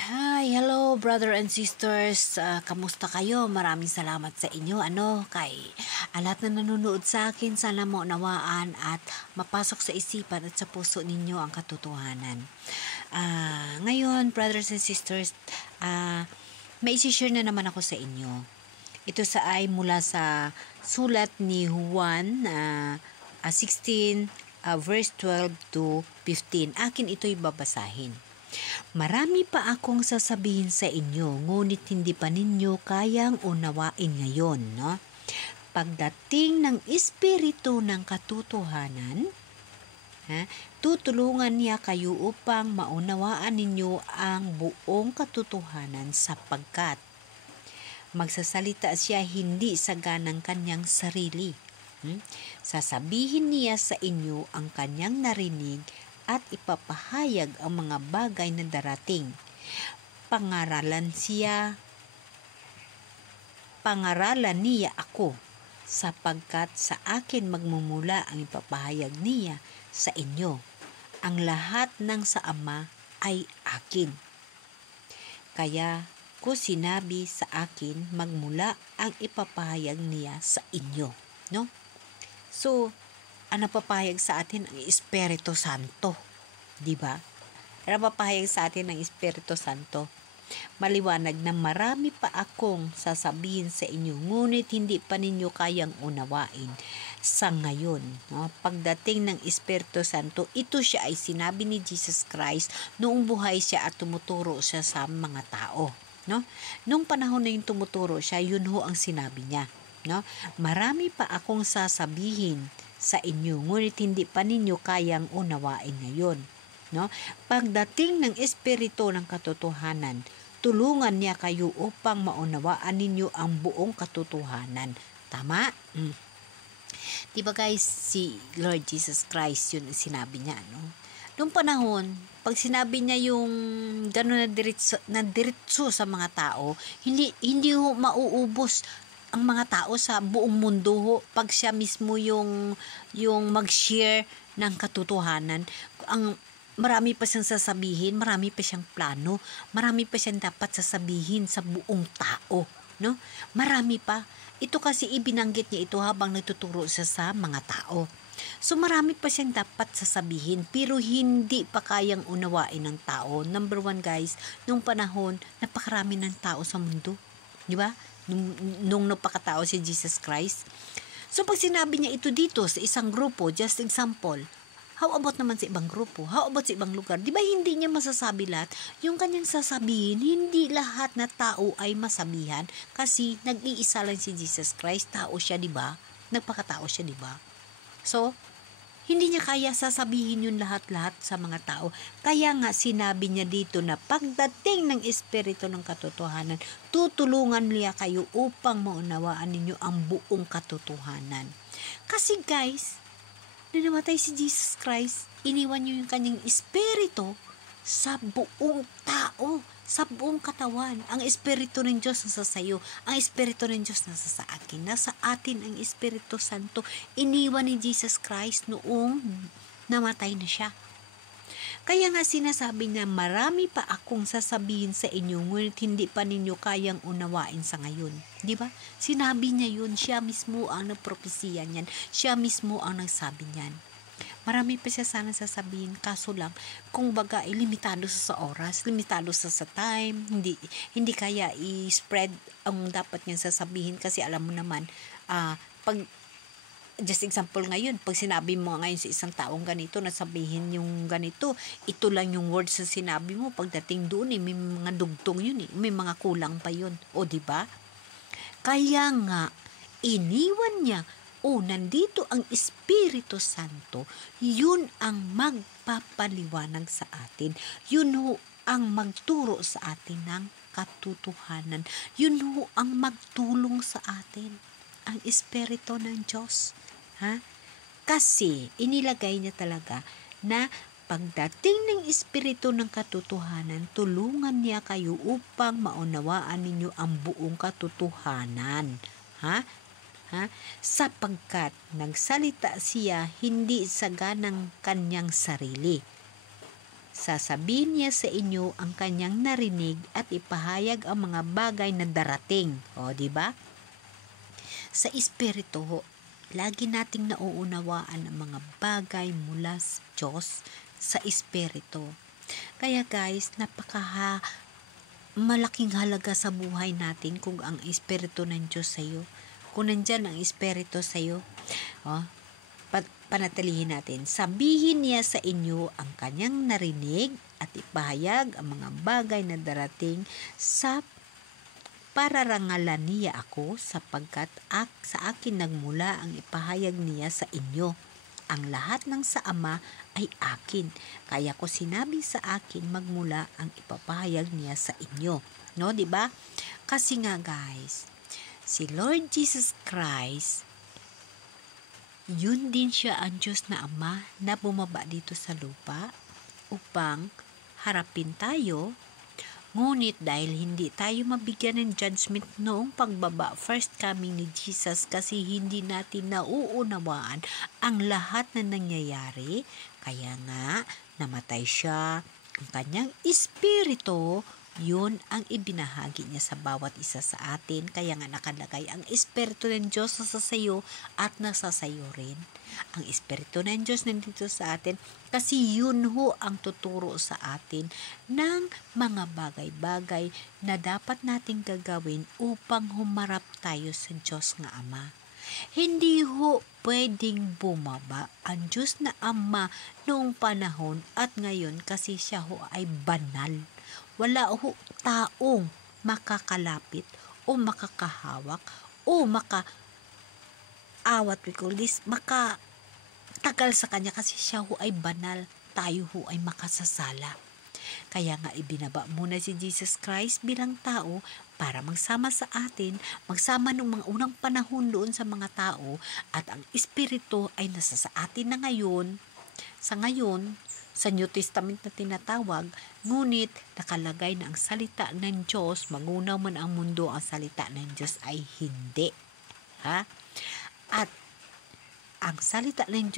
Hi, hello brother and sisters. Kamusta kayo? Maraming salamat sa inyo. Kay lahat na nanonood sa akin, sana mo nawaan at mapasok sa isipan at sa puso ninyo ang katotohanan. Ngayon, brothers and sisters, may isi-share na naman ako sa inyo. Ito ay mula sa sulat ni Juan 16 verse 12 to 15. Akin ito'y babasahin. Marami pa akong sasabihin sa inyo, ngunit hindi pa ninyo kayang unawain ngayon, no? Pagdating ng Espiritu ng Katotohanan, tutulungan niya kayo upang maunawaan ninyo ang buong katotohanan sapagkat magsasalita siya hindi sa ganang kanyang sarili. Sasabihin niya sa inyo ang kanyang narinig at ipapahayag ang mga bagay na darating. Pangaralan niya ako, sapagkat sa akin magmumula ang ipapahayag niya sa inyo. Ang lahat ng sa Ama ay akin. Kaya ko sinabi sa akin, magmula ang ipapahayag niya sa inyo. No? So, ang napapahayag sa atin ang Espiritu Santo. Diba? Ang napapahayag sa atin ang Espiritu Santo. Maliwanag na marami pa akong sasabihin sa inyo, ngunit hindi pa ninyo kayang unawain sa ngayon. No? Pagdating ng Espiritu Santo, ito siya ay sinabi ni Jesus Christ noong buhay siya at tumuturo siya sa mga tao. No? Nung panahon na yung tumuturo siya, yun ho ang sinabi niya. No? Marami pa akong sasabihin sa inyo, ngunit hindi pa ninyo kayang unawain ngayon. No? Pagdating ng Espiritu ng Katotohanan, tulungan niya kayo upang maunawaan ninyo ang buong katotohanan. Tama? Diba guys, si Lord Jesus Christ, yun sinabi niya, no? Noong panahon, pag sinabi niya yung gano'n na diretso sa mga tao, hindi ho mauubos ang mga tao sa buong mundo ho, pag siya mismo yung mag-share ng katotohanan. Ang marami pa siyang sasabihin, marami pa siyang plano, marami pa siyang dapat sasabihin sa buong tao, no? Marami pa. Ito kasi ibinanggit niya ito habang nagtuturo siya sa mga tao. So marami pa siyang dapat sasabihin, pero hindi pa kayang unawain ng tao. Number one guys, nung panahon, napakarami ng tao sa mundo. Di ba? Nung napakatao si Jesus Christ. So pag sinabi niya ito dito sa isang grupo, just example, how about naman sa ibang grupo? How about sa ibang lugar? Di ba hindi niya masasabi lahat? Yung kanyang sasabihin, hindi lahat na tao ay masabihan kasi nag-iisa lang si Jesus Christ. Tao siya, di ba? Nagpakatao siya, di ba? So, hindi niya kaya sasabihin yun lahat-lahat sa mga tao. Kaya nga sinabi niya dito na pagdating ng Espiritu ng Katotohanan, tutulungan niya kayo upang maunawaan ninyo ang buong katotohanan. Kasi guys, nung namatay si Jesus Christ, iniwan niyo yung kanyang Espiritu sa buong tao, sa buong katawan. Ang Espiritu ng Diyos nasa sayo. Ang Espiritu ng Diyos nasa sa akin. Nasa atin ang Espiritu Santo. Iniwan ni Jesus Christ noong namatay na siya. Kaya nga sinasabi niya, marami pa akong sasabihin sa inyo, ngunit hindi pa ninyo kayang unawain sa ngayon. Di ba? Sinabi niya yun. Siya mismo ang nagpropesiya niyan. Siya mismo ang nagsabi niyan. Marami pa siya sana sasabihin, kaso lang, kung baga, limitado sa oras, limitado sa time, hindi kaya i-spread ang dapat niyang sasabihin kasi alam mo naman, pag, just example ngayon, pag sinabi mo ngayon sa isang taong ganito, nasabihin yung ganito, ito lang yung words na sinabi mo, pagdating doon, may mga dugtong yun, may mga kulang pa yun, o diba? Kaya nga, iniwan niya, nandito ang Espiritu Santo, yun ang magpapaliwanag sa atin. Yun ho ang magturo sa atin ng katotohanan. Yun ho ang magtulong sa atin. Ang Espiritu ng Diyos. Kasi inilagay niya talaga na pagdating ng Espiritu ng Katotohanan, tulungan niya kayo upang maunawaan ninyo ang buong katotohanan. Sapagkat nagsalita siya hindi sa ganang kanyang sarili. Sasabihin niya sa inyo ang kanyang narinig at ipahayag ang mga bagay na darating. O, di ba? Sa Espiritu, lagi nating nauunawaan ang mga bagay mula sa Diyos sa Espiritu. Kaya guys, malaking halaga sa buhay natin kung ang Espiritu ng Diyos sa iyo. Kung nandyan ang Espiritu sa iyo, panatilihin natin. Sabihin niya sa inyo ang kanyang narinig at ipahayag ang mga bagay na darating sa pararangalan niya ako sapagkat sa akin nagmula ang ipahayag niya sa inyo. Ang lahat ng sa Ama ay akin. Kaya ko sinabi sa akin magmula ang ipapahayag niya sa inyo. No, 'di ba? Kasi nga guys, si Lord Jesus Christ, yun din siya ang Diyos na Ama na bumaba dito sa lupa upang harapin tayo. Ngunit dahil hindi tayo mabigyan ng judgment noong pagbaba, first coming ni Jesus, kasi hindi natin nauunawaan ang lahat na nangyayari, kaya nga namatay siya. Ang kanyang espiritu, yun ang ibinahagi niya sa bawat isa sa atin. Kaya nga nakalagay ang Espiritu ng Diyos nasa sayo at nasa sayo rin. Ang Espiritu ng Diyos nandito sa atin kasi yun ho ang tuturo sa atin ng mga bagay-bagay na dapat nating gagawin upang humarap tayo sa Diyos nga Ama. Hindi ho pwedeng bumaba ang Diyos na Ama noong panahon at ngayon kasi siya ho ay banal. Wala ho taong makakalapit o makakahawak o makatagal sa kanya kasi siya ho ay banal, tayo ho ay makasasala. Kaya nga ibinaba muna si Jesus Christ bilang tao para magsama sa atin, magsama ng mga unang panahon doon sa mga tao, at ang Espiritu ay nasa sa atin na ngayon, sa New Testament na tinatawag, ngunit nakalagay na ang salita ng Diyos, magunaw man ang mundo, ang salita ng Diyos ay hindi. Ha? At ang salita ng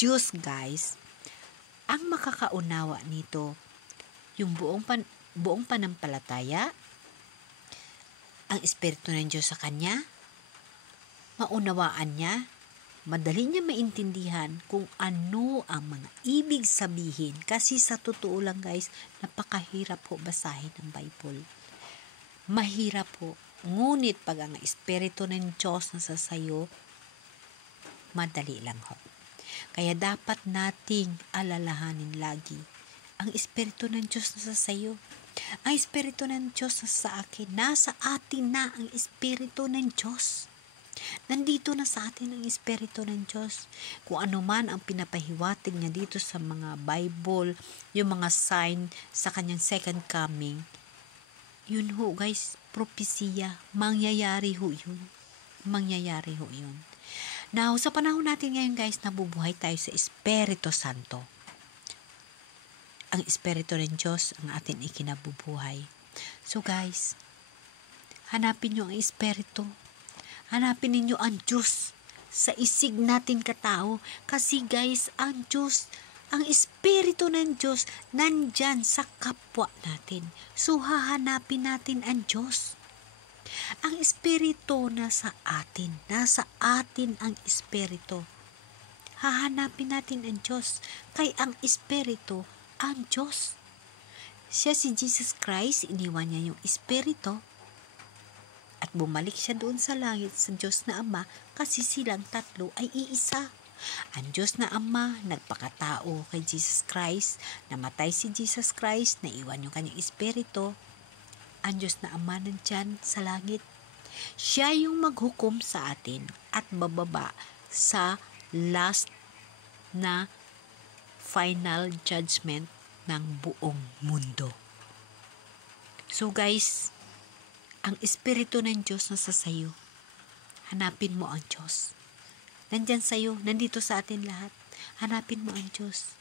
Diyos guys, ang makakaunawa nito, yung buong panampalataya, ang Espiritu ng Diyos sa kanya, maunawaan niya, madali niya maintindihan kung ano ang mga ibig sabihin. Kasi sa totoo lang guys, napakahirap po basahin ang Bible. Mahirap po. Ngunit pag ang Espiritu ng Diyos nasa sayo, madali lang ho. Kaya dapat nating alalahanin lagi, ang Espiritu ng Diyos nasa sayo. Ang Espiritu ng Diyos nasa akin. Nasa atin na ang Espiritu ng Diyos. Nandito na sa atin ang Espiritu ng Diyos. Kung ano man ang pinapahiwatig niya dito sa mga Bible, yung mga sign sa kanyang second coming, yun ho guys, propesya, mangyayari ho yun. Mangyayari ho yun. Now, sa panahon natin ngayon guys, nabubuhay tayo sa Espiritu Santo. Ang Espiritu ng Diyos ang atin ikinabubuhay. So guys, hanapin nyo ang Espiritu. Hanapin ninyo ang Diyos sa isig natin katao. Kasi guys, ang Diyos, ang Espiritu ng Diyos, nandyan sa kapwa natin. So, hahanapin natin ang Diyos. Ang Espiritu nasa atin. Nasa atin ang Espiritu. Hahanapin natin ang Diyos. Kay ang Espiritu, ang Diyos. Siya si Jesus Christ, iniwan niya yung Espiritu. At bumalik siya doon sa langit sa Diyos na Ama kasi silang tatlo ay iisa. Ang Diyos na Ama nagpakatao kay Jesus Christ, namatay si Jesus Christ, naiwan yung kanyang Espiritu. Ang Diyos na Ama nandyan sa langit. Siya yung maghukom sa atin at bababa sa last na final judgment ng buong mundo. So guys, ang Espiritu ng Diyos nasa sayo. Hanapin mo ang Diyos. Nandyan sayo, nandito sa atin lahat. Hanapin mo ang Diyos.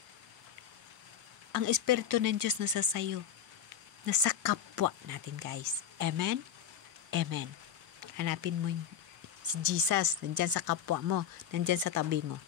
Ang Espiritu ng Diyos nasa sayo. Nasa kapwa natin guys. Amen? Amen. Hanapin mo si Jesus. Nandyan sa kapwa mo. Nandyan sa tabi mo.